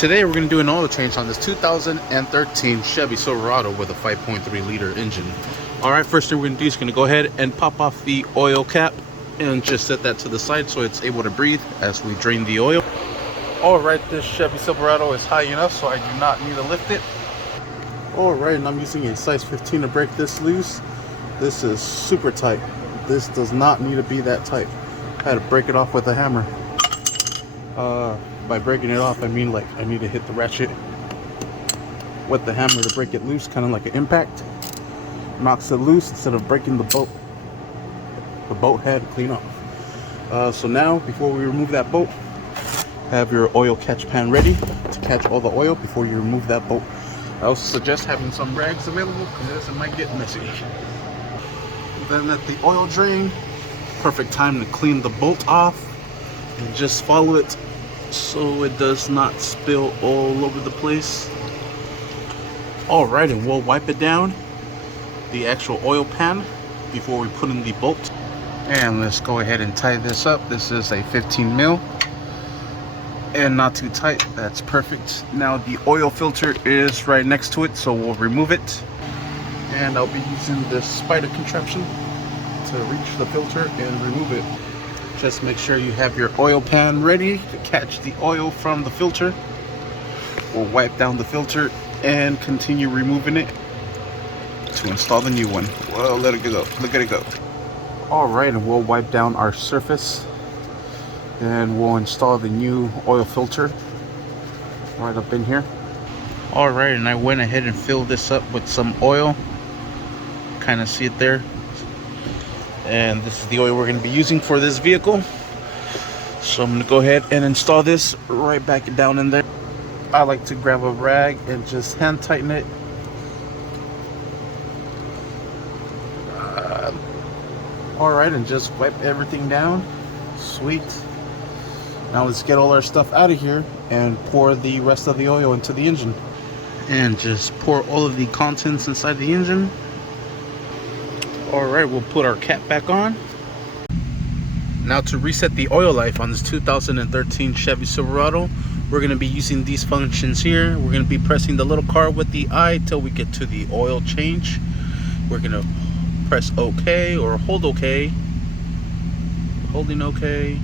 Today we're going to do an oil change on this 2013 Chevy Silverado with a 5.3 liter engine. Alright, first thing we're going to do is going to go ahead and pop off the oil cap and just set that to the side so it's able to breathe as we drain the oil. Alright, this Chevy Silverado is high enough so I do not need to lift it. Alright, and I'm using a size 15 to break this loose. This is super tight. This does not need to be that tight. I had to break it off with a hammer. By breaking it off, I mean like I need to hit the ratchet with the hammer to break it loose, kind of like an impact. Knocks it loose instead of breaking the bolt head clean off. So now, before we remove that bolt, have your oil catch pan ready to catch all the oil before you remove that bolt. I also suggest having some rags available because it might get messy. Then let the oil drain. Perfect time to clean the bolt off and just follow it so it does not spill all over the place. Alright, and we'll wipe it down, the actual oil pan, before we put in the bolt. And let's go ahead and tie this up. This is a 15 mil and not too tight. That's perfect. Now the oil filter is right next to it, so we'll remove it. And I'll be using this spider contraption to reach the filter and remove it. Just make sure you have your oil pan ready to catch the oil from the filter. We'll wipe down the filter and continue removing it to install the new one. Well, let it go. Look at it go. Alright, and we'll wipe down our surface and we'll install the new oil filter right up in here. Alright, and I went ahead and filled this up with some oil. Kind of see it there. And this is the oil we're going to be using for this vehicle. So I'm going to go ahead and install this right back down in there. I like to grab a rag and just hand tighten it. Alright, and just wipe everything down. Sweet. Now let's get all our stuff out of here and pour the rest of the oil into the engine. And just pour all of the contents inside the engine. Alright, we'll put our cap back on. Now to reset the oil life on this 2013 Chevy Silverado, we're going to be using these functions here. We're going to be pressing the little car with the eye till we get to the oil change. We're going to press OK or hold OK. Holding OK.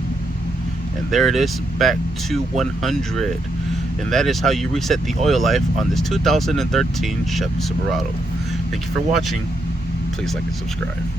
And there it is, back to 100. And that is how you reset the oil life on this 2013 Chevy Silverado. Thank you for watching. Please like and subscribe.